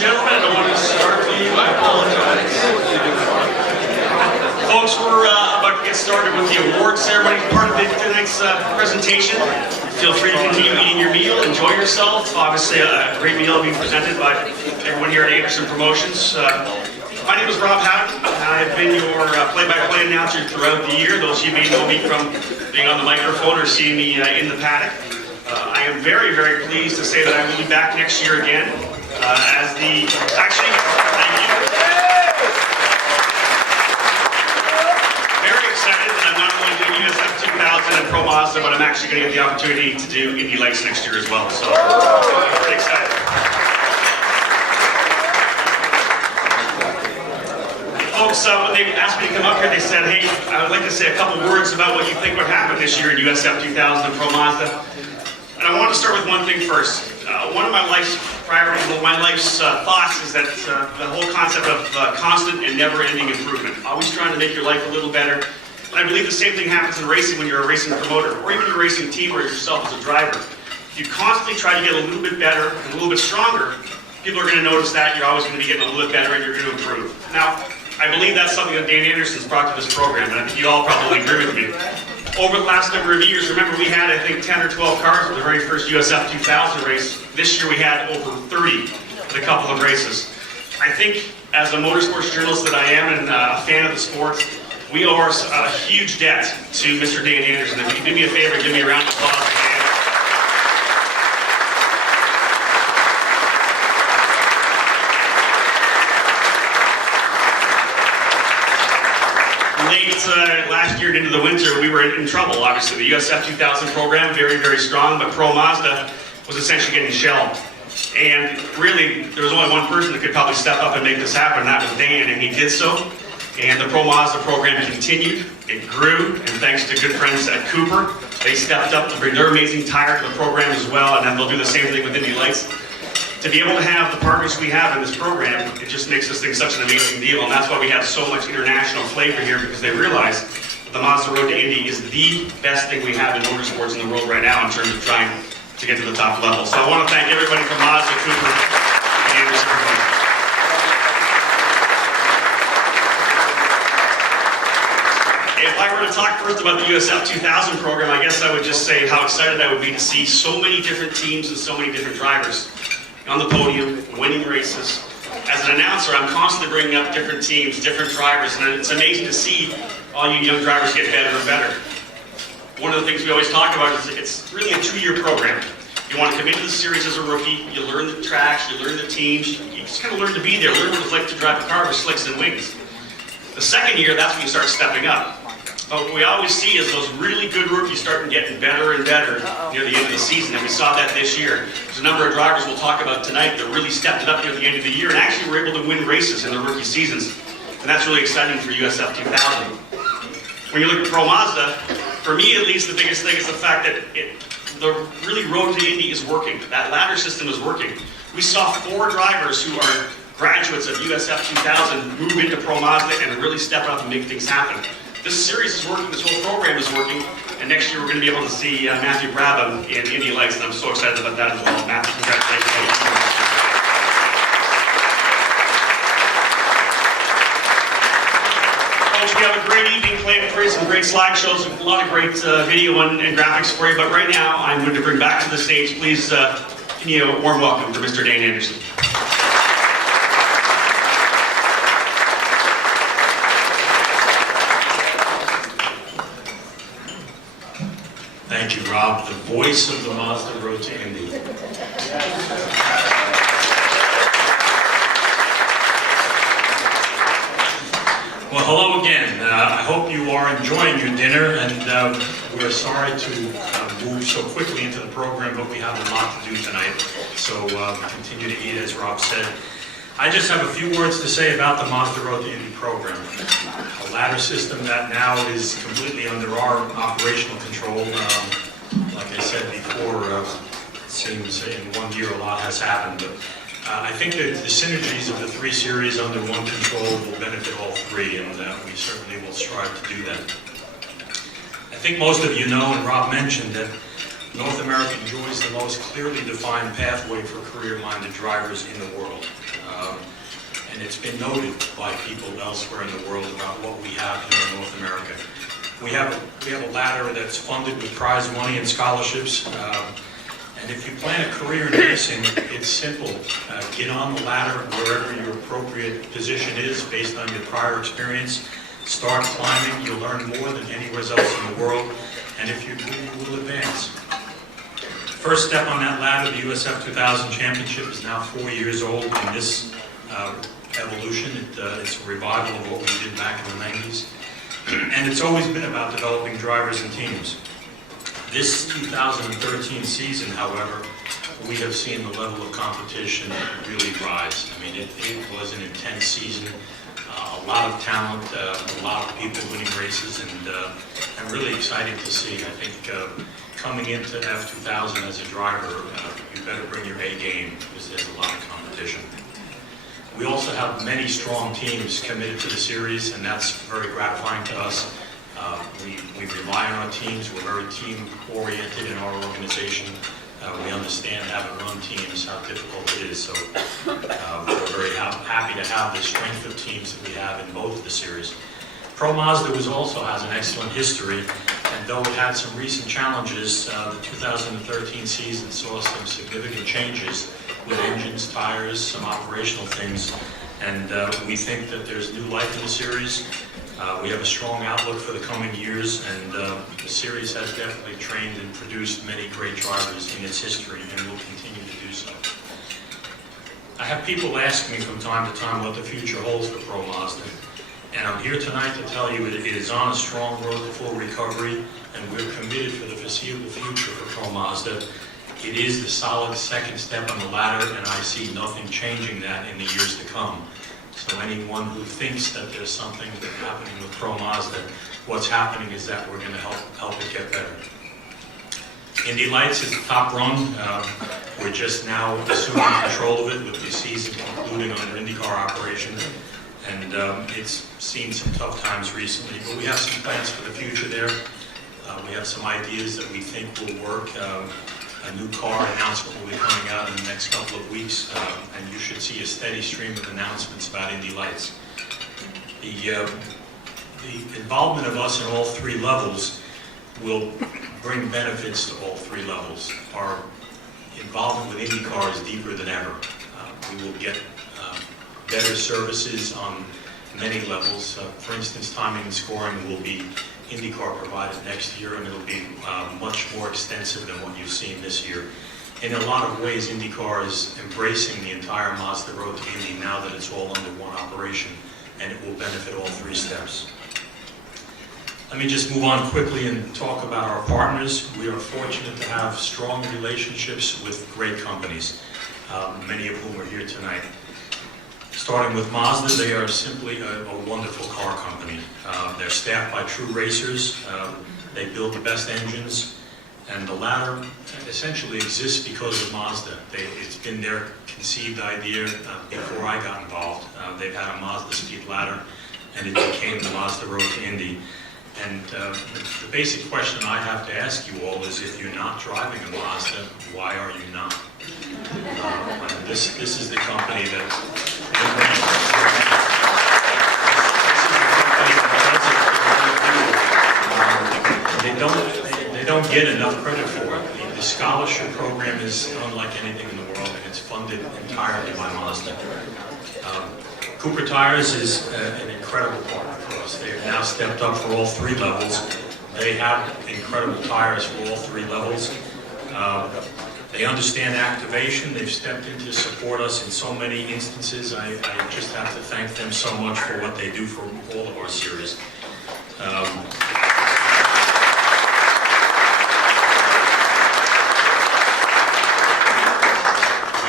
gentlemen, I don't want to start with you. I apologize. Folks, we're about to get started with the award ceremony part of tonight's presentation. Feel free to continue eating your meal, enjoy yourself. Obviously, a great meal being presented by everyone here at Anderson Promotions. My name is Rob Howden. I've been your play-by-play announcer throughout the year. Those of you may know me from being on the microphone or seeing me in the paddock. I am very, very pleased to say that I will be back next year again as the... Actually, thank you. Very excited that I'm not only doing USF 2000 and Pro Mazda, but I'm actually going to get the opportunity to do Indy Lights next year as well. So, very excited. Folks, when they asked me to come up here, they said, hey, I would like to say a couple words about what you think would happen this year in USF 2000 and Pro Mazda. And I want to start with one thing first. One of my life's priorities, my life's thoughts is that the whole concept of constant and never-ending improvement. Always trying to make your life a little better. And I believe the same thing happens in racing when you're a racing promoter, or even a racing team or yourself as a driver. If you constantly try to get a little bit better and a little bit stronger, people are going to notice that you're always going to be getting a little bit better and you're going to improve. Now, I believe that's something that Dan Anderson's brought to this program, and I think you all probably agree with me. Over the last number of years, remember we had, I think, 10 or 12 cars at the very first USF 2000 race. This year we had over 30 at a couple of races. I think, as a motorsports journalist that I am and a fan of the sport, we owe a huge debt to Mr. Dan Anderson. If you do me a favor, give me a round of applause for Dan. Last year into the winter, we were in trouble, obviously. The USF 2000 program, very, very strong, but Pro Mazda was essentially getting shelled. And really, there was only one person that could probably step up and make this happen, and that was Dan, and he did so. And the Pro Mazda program continued, it grew, and thanks to good friends at Cooper, they stepped up to bring their amazing tire to the program as well, and then they'll do the same thing with Indy Lights. To be able to have the partners we have in this program, it just makes this thing such an amazing deal, and that's why we have so much international flavor here, because they realize that the Mazda Road to Indy is the best thing we have in motorsports in the world right now in terms of trying to get to the top level. So I want to thank everybody from Mazda, Cooper, and Anderson. If I were to talk first about the USF 2000 program, I guess I would just say how excited I would be to see so many different teams and so many different drivers on the podium, winning races. As an announcer, I'm constantly bringing up different teams, different drivers, and it's amazing to see all you young drivers get better and better. One of the things we always talk about is it's really a 2-year program. You want to come into the series as a rookie, you learn the tracks, you learn the teams, you just kind of learn to be there, learn what it's like to drive a car with slicks and wings. The second year, that's when you start stepping up. But what we always see is those really good rookies starting getting better and better near the end of the season, and we saw that this year. There's a number of drivers we'll talk about tonight that really stepped it up near the end of the year and actually were able to win races in their rookie seasons. And that's really exciting for USF 2000. When you look at Pro Mazda, for me at least, the biggest thing is the fact that the really road to Indy is working. That ladder system is working. We saw 4 drivers who are graduates of USF 2000 move into Pro Mazda and really step up and make things happen. This series is working, this whole program is working, and next year we're going to be able to see Matthew Brabham in Indy Lights, and I'm so excited about that as well. Matthew, congratulations. Folks, we have a great evening planned for you, some great slideshows, a lot of great video and graphics for you, but right now I'm going to bring back to the stage, please give me a warm welcome for Mr. Dan Anderson. Thank you, Rob, the voice of the Mazda Road to Indy. Well, hello again. I hope you are enjoying your dinner, and we're sorry to move so quickly into the program, but we have a lot to do tonight. So continue to eat, as Rob said. I just have a few words to say about the Mazda Road to Indy program. A ladder system that now is completely under our operational control. Like I said before, it seems in 1 year a lot has happened. But I think that the synergies of the 3 series under one control will benefit all 3, and we certainly will strive to do that. I think most of you know, and Rob mentioned, that North America enjoys the most clearly defined pathway for career-minded drivers in the world. And it's been noted by people elsewhere in the world about what we have here in North America. We have a ladder that's funded with prize money and scholarships. And if you plan a career in racing, it's simple. Get on the ladder wherever your appropriate position is based on your prior experience. Start climbing. You'll learn more than anywhere else in the world. And if you do, you will advance. First step on that ladder, the USF 2000 Championship, is now 4 years old in this evolution. It's a revival of what we did back in the 90s. And it's always been about developing drivers and teams. This 2013 season, however, we have seen the level of competition really rise. I mean, it was an intense season, a lot of talent, a lot of people winning races, and really exciting to see. I think coming into F2000 as a driver, you better bring your A game because there's a lot of competition. We also have many strong teams committed to the series, and that's very gratifying to us. We rely on our teams. We're very team-oriented in our organization. We understand, having run teams, how difficult it is. So we're very happy to have the strength of teams that we have in both of the series. Pro Mazda also has an excellent history, and though it had some recent challenges, the 2013 season saw some significant changes with engines, tires, some operational things, and we think that there's new life in the series. We have a strong outlook for the coming years, and the series has definitely trained and produced many great drivers in its history, and will continue to do so. I have people ask me from time to time what the future holds for Pro Mazda, and I'm here tonight to tell you it is on a strong road to full recovery, and we're committed for the foreseeable future for Pro Mazda. It is the solid second step on the ladder, and I see nothing changing that in the years to come. So anyone who thinks that there's something happening with Pro Mazda, what's happening is that we're going to help it get better. Indy Lights is the top rung. We're just now assuming control of it with the season concluding under IndyCar operation. And it's seen some tough times recently, but we have some plans for the future there. We have some ideas that we think will work. A new car announcement will be coming out in the next couple of weeks, and you should see a steady stream of announcements about Indy Lights. The involvement of us in all three levels will bring benefits to all three levels. Our involvement with IndyCar is deeper than ever. We will get better services on many levels. For instance, timing and scoring will be IndyCar provided next year, and it'll be much more extensive than what you've seen this year. In a lot of ways, IndyCar is embracing the entire Mazda road to Indy now that it's all under one operation, and it will benefit all three steps. Let me just move on quickly and talk about our partners. We are fortunate to have strong relationships with great companies, many of whom are here tonight. Starting with Mazda, they are simply a wonderful car company. They're staffed by true racers. They build the best engines, and the ladder essentially exists because of Mazda. It's been their conceived idea before I got involved. They've had a Mazda speed ladder, and it became the Mazda Road to Indy. And the basic question I have to ask you all is, if you're not driving a Mazda, why are you not? This is the company that they don't get enough credit for it. The scholarship program is unlike anything in the world, and it's funded entirely by Mazda. Cooper Tires is an incredible partner for us. They have now stepped up for all three levels. They have incredible tires for all three levels. They understand activation. They've stepped in to support us in so many instances. I just have to thank them so much for what they do for all of our series. We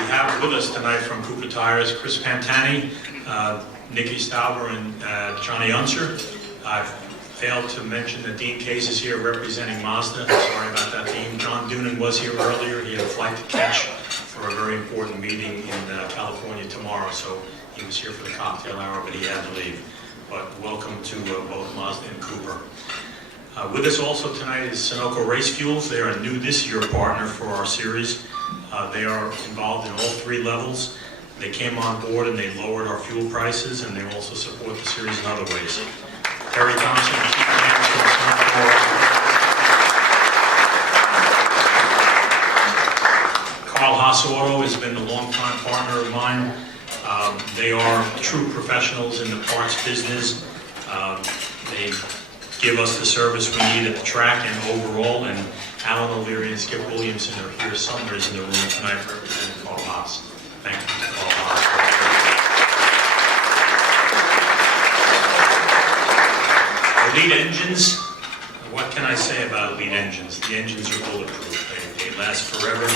have with us tonight from Cooper Tires, Chris Pantani, Nikki Stauber, and Johnny Unser. I've failed to mention that Dean Case is here representing Mazda. Sorry about that, Dean. John Doonan was here earlier. He had a flight to catch for a very important meeting in California tomorrow, so he was here for the cocktail hour, but he had to leave. But welcome to both Mazda and Cooper. With us also tonight is Sunoco Race Fuels. They are a new this year partner for our series. They are involved in all three levels. They came on board and they lowered our fuel prices, and they also support the series in other ways. Terry Thompson, Chief Manager of Sunoco. Carl Haas Auto has been a longtime partner of mine. They are true professionals in the parts business. They give us the service we need at the track and overall, and Alan O'Leary and Skip Williamson are here somewhere in the room tonight representing Carl Haas. Thank you to Carl Haas. Elite engines, what can I say about Elite engines? The engines are bulletproof. They last forever.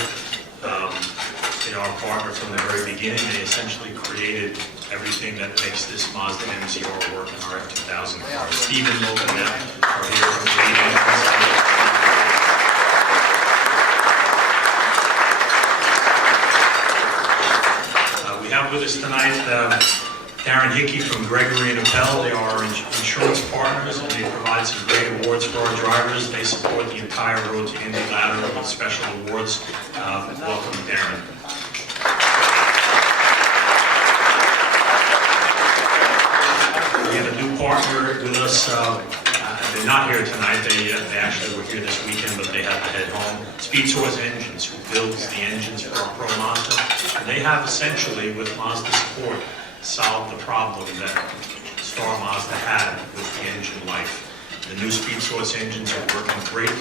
They are a partner from the very beginning. They essentially created everything that makes this Mazda MZR work in our F2000 car. Steve and Logan are here from Elite Engines. We have with us tonight Darren Hickey from Gregory and Appel. They are insurance partners, and they provide some great awards for our drivers. They support the entire Road to Indy ladder with special awards. Welcome, Darren. We have a new partner with us. They're not here tonight. They actually were here this weekend, but they had to head home. Speed Source Engines, who builds the engines for our Pro Mazda. And they have essentially, with Mazda support, solved the problem that Star Mazda had with the engine life. The new Speed Source engines are working great.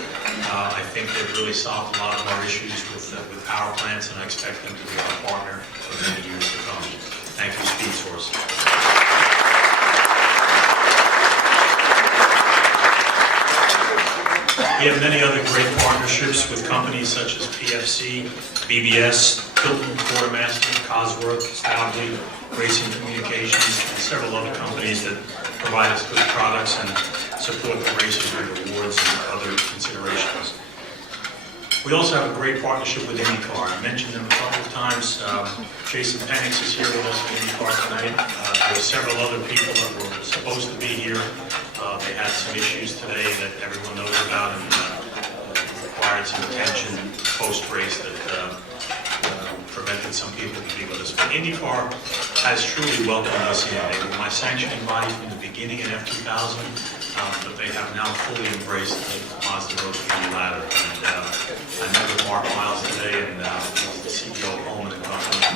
I think they've really solved a lot of our issues with power plants, and I expect them to be our partner for many years to come. Thank you, Speed Source. We have many other great partnerships with companies such as PFC, BBS, Hilton, Quartermaster, Cosworth, Stoubley, Racing Communications, and several other companies that provide us good products and support the races with awards and other considerations. We also have a great partnership with IndyCar. I mentioned them a couple of times. Jason Penix is here with us at IndyCar tonight. There are several other people that were supposed to be here. They had some issues today that everyone knows about, and required some attention post-race that prevented some people to be with us. But IndyCar has truly welcomed us in. They were my sanctioning body from the beginning in F2000, but they have now fully embraced the Mazda Road to Indy ladder. And I met with Mark Miles today, and he's the CEO of Holman & Company.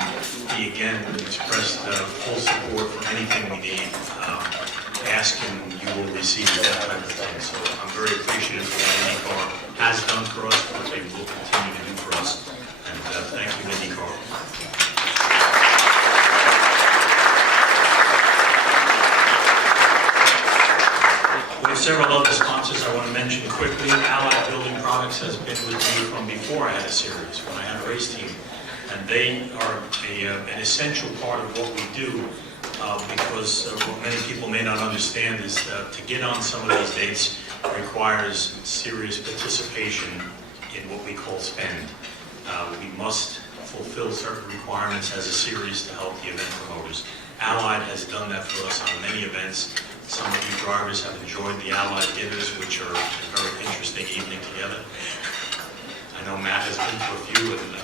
He again expressed full support for anything we need. Ask and you will receive, that type of thing. So I'm very appreciative of what IndyCar has done for us, what they will continue to do for us. And thank you, IndyCar. We have several other sponsors I want to mention quickly. Allied Building Products has been with me from before I had a series, when I had a race team. And they are an essential part of what we do. Because what many people may not understand is to get on some of these dates requires serious participation in what we call spend. We must fulfill certain requirements as a series to help the event promoters. Allied has done that for us on many events. Some of you drivers have enjoyed the Allied dinners, which are a very interesting evening together. I know Matt has been to a few, and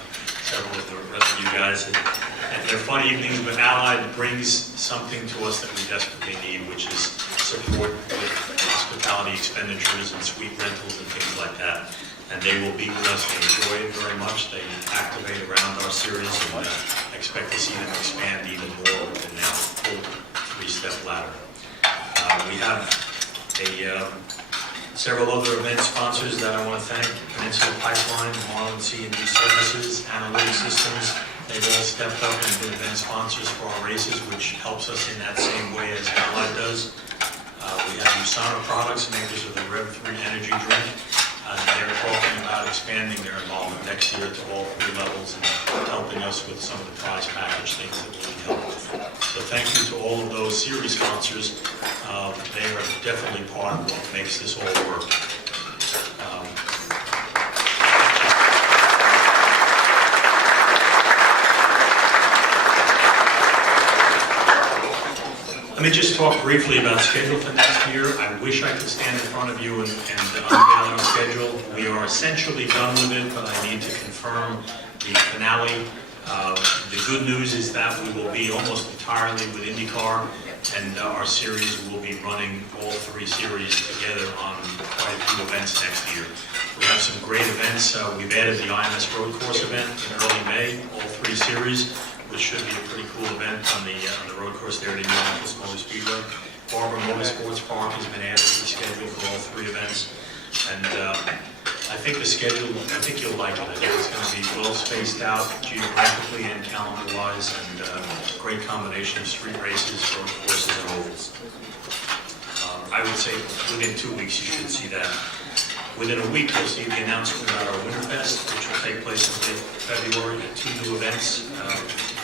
several of the rest of you guys. And they're fun evenings, but Allied brings something to us that we desperately need, which is support with hospitality expenditures and suite rentals and things like that. And they will be with us. They enjoy it very much. They activate around our series, and I expect to see them expand even more with the now full three-step ladder. We have several other event sponsors that I want to thank: Peninsula Pipeline, Marlin C&D Services, Analytic Systems. They've all stepped up and been event sponsors for our races, which helps us in that same way as Allied does. We have USANA Products, makers of the Rev 3 energy drink. They're talking about expanding their involvement next year to all three levels and helping us with some of the prize package things that we need help with. So thank you to all of those series sponsors. They are definitely part of what makes this all work. Let me just talk briefly about schedule for next year. I wish I could stand in front of you and unveil our schedule. We are essentially done with it, but I need to confirm the finale. The good news is that we will be almost entirely with IndyCar, and our series will be running all three series together on quite a few events next year. We have some great events. We've added the IMS Road Course event in early May, all three series, which should be a pretty cool event on the road course there at Indianapolis Motor Speedway. Barber Motorsports Park has been added to the schedule for all three events. And I think the schedule, I think you'll like it. I think it's going to be well spaced out geographically and calendar-wise, and a great combination of street races, road courses, and ovals. I would say within 2 weeks you should see that. Within a week, you'll see the announcement about our Winterfest, which will take place in February at 2 new events.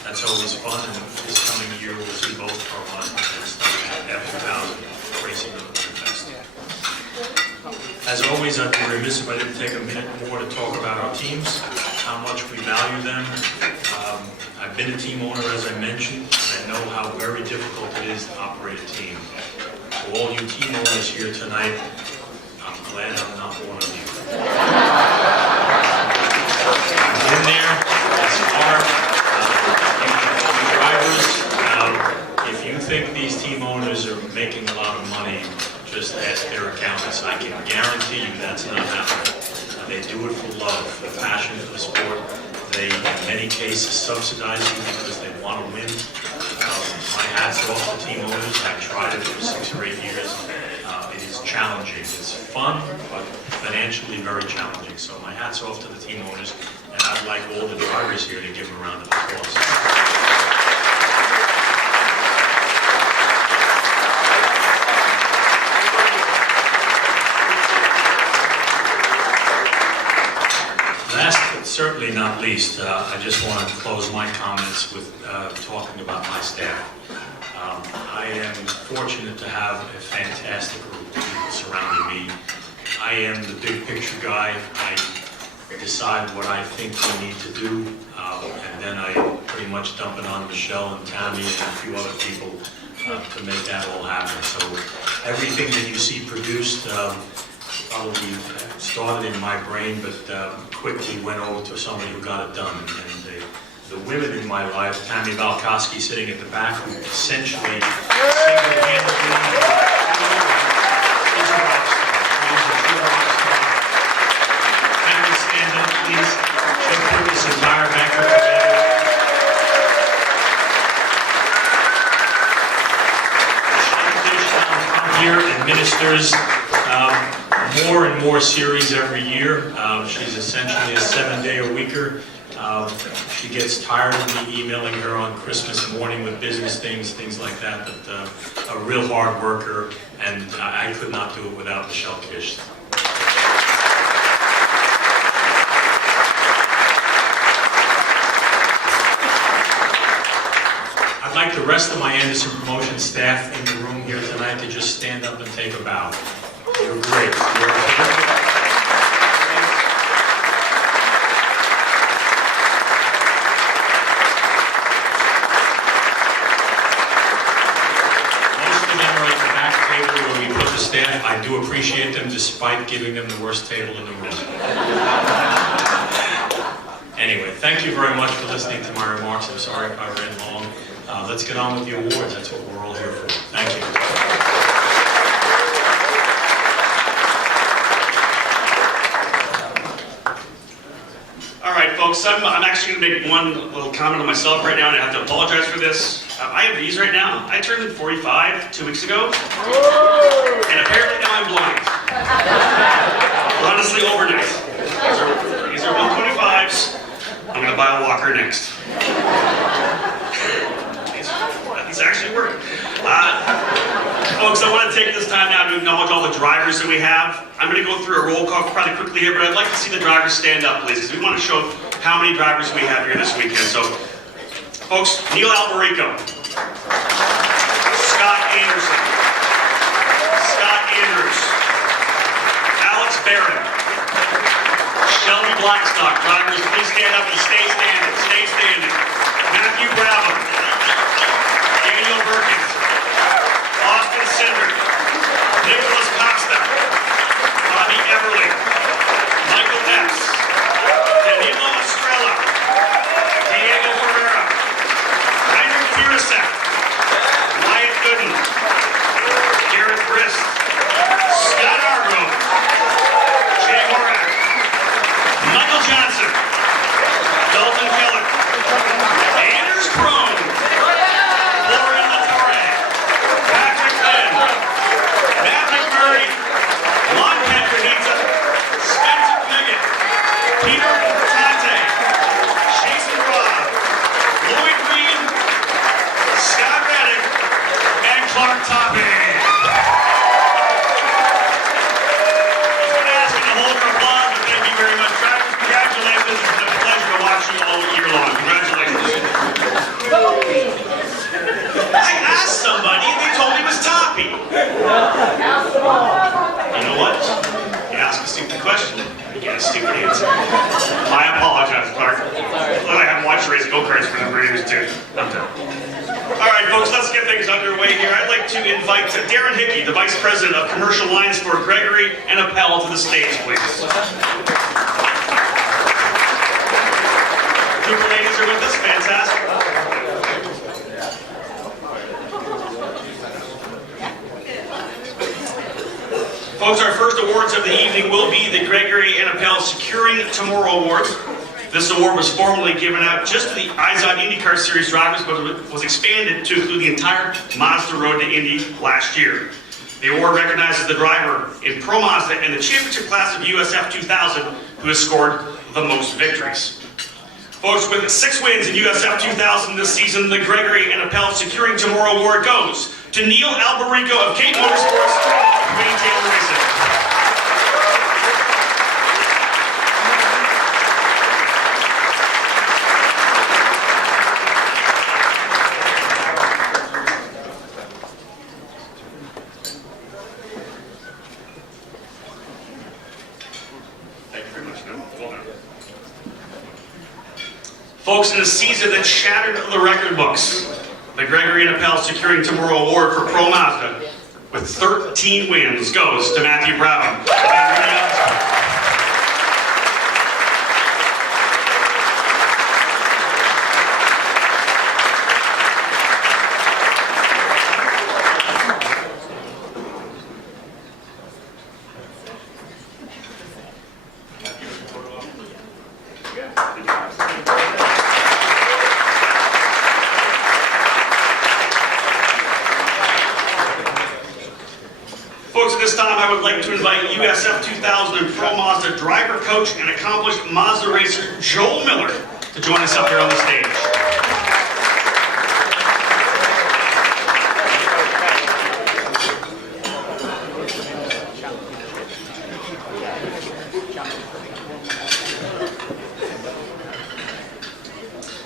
That's always fun, and this coming year we'll see both of our lines at F2000 racing on the Winterfest. As always, I'd be remiss if I didn't take a minute more to talk about our teams, how much we value them. I've been a team owner, as I mentioned, and I know how very difficult it is to operate a team. To all you team owners here tonight, I'm glad I'm not one of you. I've been there, it's hard. Drivers, if you think these team owners are making a lot of money, just ask their accountants. I can guarantee you that's not happening. They do it for love, for passion for the sport. They, in many cases, subsidize you because they want to win. My hat's off to team owners. I've tried it for 6 or 8 years. It is challenging. It's fun, but financially very challenging. So my hat's off to the team owners, and I'd like all the drivers here to give them a round of applause. Last but certainly not least, I just want to close my comments with talking about my staff. I am fortunate to have a fantastic group of people surrounding me. I am the big picture guy. I decide what I think we need to do, and then I pretty much dump it on Michelle and Tammy and a few other people to make that all happen. So everything that you see produced probably started in my brain, but quickly went over to somebody who got it done. And the women in my life, Tammy Balkowski sitting at the back, who essentially single-handedly stand up, please. She'll put this entire banquet together. She here administers more and more series every year. She's essentially a 7-day-a-weeker. She gets tired of me emailing her on Christmas morning with business things like that, but a real hard worker, and I could not do it without Michelle Kish. I'd like the rest of my Anderson Promotion staff in the room here tonight to just stand up and take a bow. You're great. Most of them are at the back table where we put the staff. I do appreciate them despite giving them the worst table in the room. Anyway, thank you very much for listening to my remarks. I'm sorry if I ran long. Let's get on with the awards. That's what we're all here for. Thank you. All right, folks, I'm actually going to make one little comment on myself right now, and I have to apologize for this. I have these right now. I turned 45 2 weeks ago, and apparently now I'm blind. Honestly, overnight. These are 125s. I'm going to buy a walker next. These actually work. Folks, I want to take this time now to acknowledge all the drivers that we have. I'm going to go through a roll call probably quickly here, but I'd like to see the drivers stand up, please, because we want to show how many drivers we have here this weekend. So, folks, Neil Alberico, Scott Anderson, Scott Andrews, Alex Barron, Shelby Blackstock. Drivers, please stand up and stay standing. Stay standing. Matthew Bravo, Daniel Perkins, Austin Cinder, Nicholas Costa, Bobby Everly, Michael Epps, Danilo Estrella, Diego Ferreira, Heinrich Fiersak, Wyatt Gooden, Garrett Grist, Scott Argo, Jay Horak, Michael Johnson, Dalton Keller, Anders Crone, Lauren Latorre, Patrick Lynn, Matt McMurray, Lon Petronita, Spencer Piggott, Peter Tate, Jason Robb, Lloyd Reed, Scott Reddick, and Clark Topping. I was going to ask you to hold your applause, but thank you very much. Drivers, congratulations. It's been a pleasure to watch you all year long. Congratulations. I asked somebody and they told me it was Toppy. You know what? You ask a stupid question, you get a stupid answer. I apologize, Clark. I haven't watched race go-karts for a number of years too. I'm done. All right, folks, let's get things underway here. I'd like to invite Darren Hickey, the Vice President of Commercial Lines for Gregory and Appel, to the stage, please. Super ladies are with us. Fantastic. Folks, our first awards of the evening will be the Gregory and Appel Securing Tomorrow Award. This award was formerly given out just to the IZOD IndyCar Series drivers, but it was expanded to include the entire Mazda Road to Indy last year. The award recognizes the driver in Pro Mazda and the championship class of USF 2000 who has scored the most victories. Folks, with 6 wins in USF 2000 this season, the Gregory and Appel Securing Tomorrow Award goes to Neil Alberico of Cape Motorsports, Wayne Taylor Racing. Thank you very much. Well done. Folks, in a season that shattered the record books, the Gregory and Appel Securing Tomorrow Award for Pro Mazda with 13 wins goes to Matthew Brown. Folks, at this time I would like to invite USF 2000 and Pro Mazda driver, coach, and accomplished Mazda racer Joel Miller to join us up here on the stage.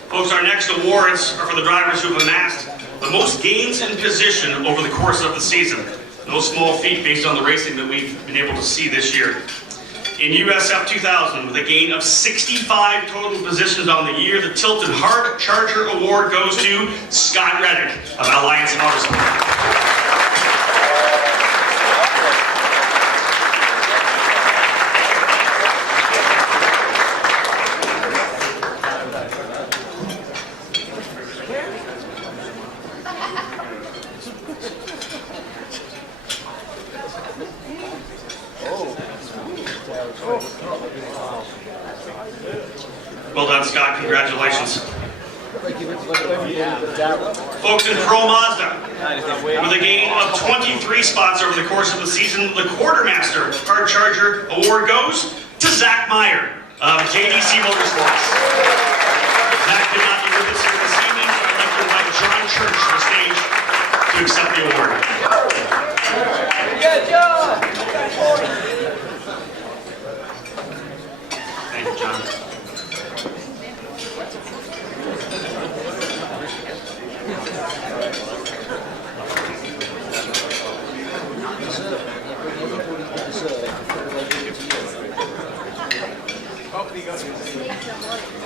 Folks, our next awards are for the drivers who have amassed the most gains in position over the course of the season. No small feat based on the racing that we've been able to see this year. In USF 2000, with a gain of 65 total positions on the year, the Tilton Hard Charger Award goes to Scott Reddick of Alliance Motorsport. Well done, Scott. Congratulations. Folks, in Pro Mazda, with a gain of 23 spots over the course of the season, the Quartermaster Hard Charger Award goes to Zach Meyer of JDC Motorsports. Zach could not be with us here this evening, so I'd like to invite John Church to the stage to accept the award. Good job! Thank you, John.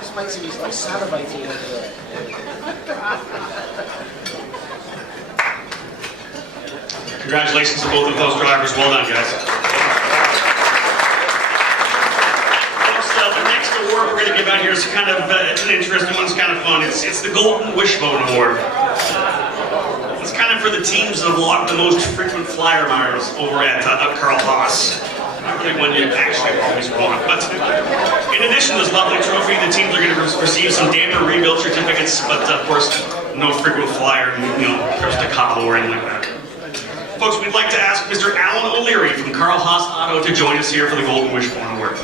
This makes him like salivating over there. Congratulations to both of those drivers. Well done, guys. The next award we're going to give out here is kind of it's an interesting one. It's kind of fun. It's the Golden Wishbone Award. It's kind of for the teams that have logged the most frequent flyer miles over at Carl Haas. Not really one you actually always want, but in addition to this lovely trophy, the teams are going to receive some damper rebuild certificates, but of course, no frequent flyer, trips to Cabo or anything like that. Folks, we'd like to ask Mr. Alan O'Leary from Carl Haas Auto to join us here for the Golden Wishbone Award.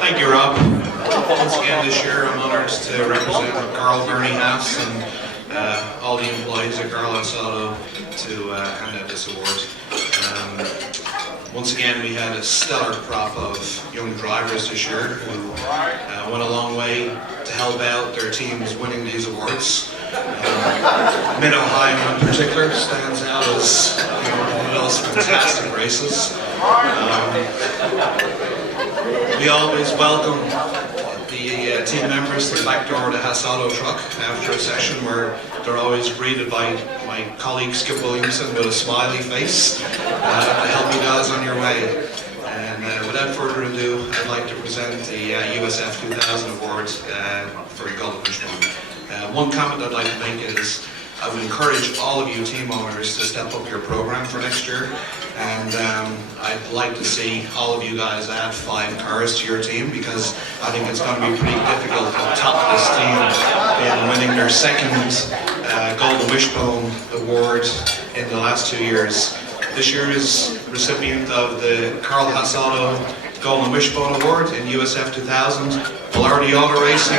Thank you, Rob. Once again this year I'm honoured to represent Carl Bernie Haas and all the employees at Carl Haas Auto to hand out this award. Once again we had a stellar crop of young drivers this year who went a long way to help out their teams winning these awards. Mid-Ohio in particular stands out as one of those fantastic races. We always welcome the team members to the back door of the Haas Auto truck after a session where they're always greeted by my colleague Skip Williamson with a smiley face to help you guys on your way. And without further ado, I'd like to present the USF 2000 Award for your Golden Wishbone. One comment I'd like to make is I would encourage all of you team owners to step up your program for next year, and I'd like to see all of you guys add 5 cars to your team, because I think it's going to be pretty difficult to top this team in winning their second Golden Wishbone Award in the last 2 years. This year is recipient of the Carl Haas Auto Golden Wishbone Award in USF 2000, Polarity Auto Racing.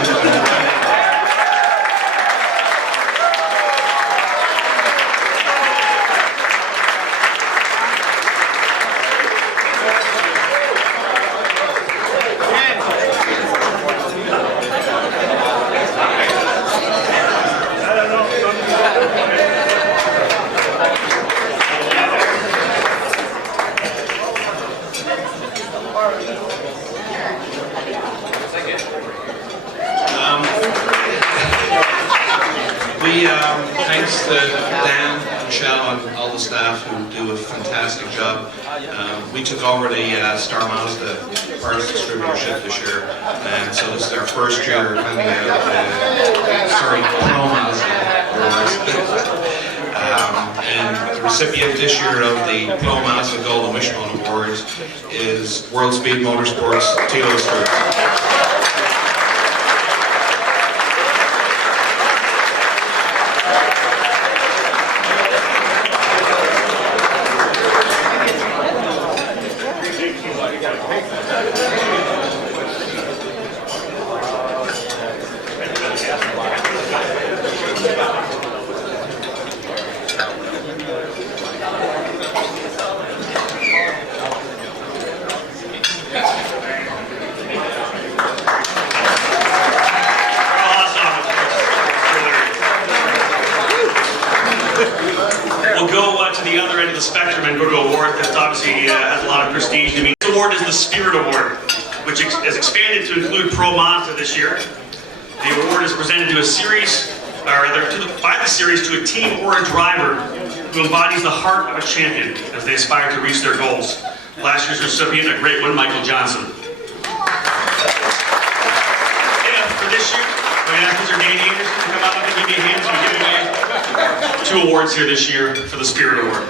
Thanks to Dan and Michelle and all the staff who do a fantastic job. We took over the Star Mazda parts distributorship this year, and so this is our first year handing out Pro Mazda awards. And the recipient this year of the Pro Mazda Golden Wishbone Award is World Speed Motorsports Tito Stewart. We'll go to the other end of the spectrum and go to an award that obviously has a lot of prestige to me. This award is the Spirit Award, which has expanded to include Pro Mazda this year. The award is presented to a series, or rather by the series to a team or a driver who embodies the heart of a champion as they aspire to reach their goals. Last year's recipient, a great one, Michael Johnson. Yeah, for this year, I'm going to ask Mr. Danny Anderson to come out and give me a hand to give away 2 awards here this year for the Spirit Award.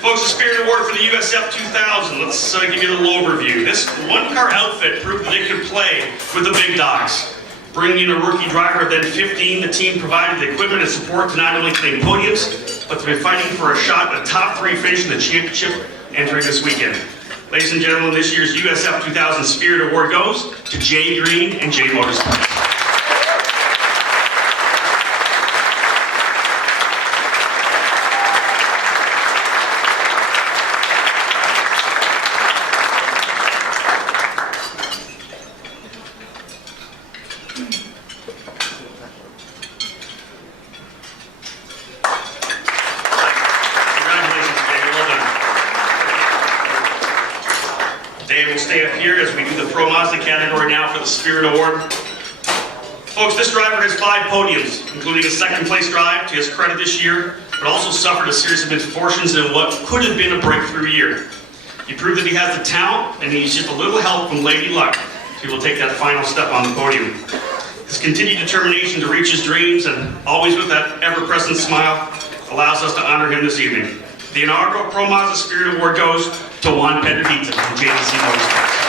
Folks, the Spirit Award for the USF 2000. Let's give you a little overview. This one-car outfit proved that it could play with the big dogs. Bringing in a rookie driver of then 15, the team provided the equipment and support to not only claim podiums, but to be fighting for a shot at the top 3 finish in the championship entering this weekend. Ladies and gentlemen, this year's USF 2000 Spirit Award goes to Jay Green and Jay Motorsports. Okay, we'll stay up here as we do the Pro Mazda category now for the Spirit Award. Folks, this driver has 5 podiums, including a second place drive to his credit this year, but also suffered a series of misfortunes in what could have been a breakthrough year. He proved that he has the talent, and he needs just a little help from Lady Luck if he will take that final step on the podium. His continued determination to reach his dreams, and always with that ever-present smile, allows us to honor him this evening. The inaugural Pro Mazda Spirit Award goes to Juan Pedrovita from JDC Motorsports.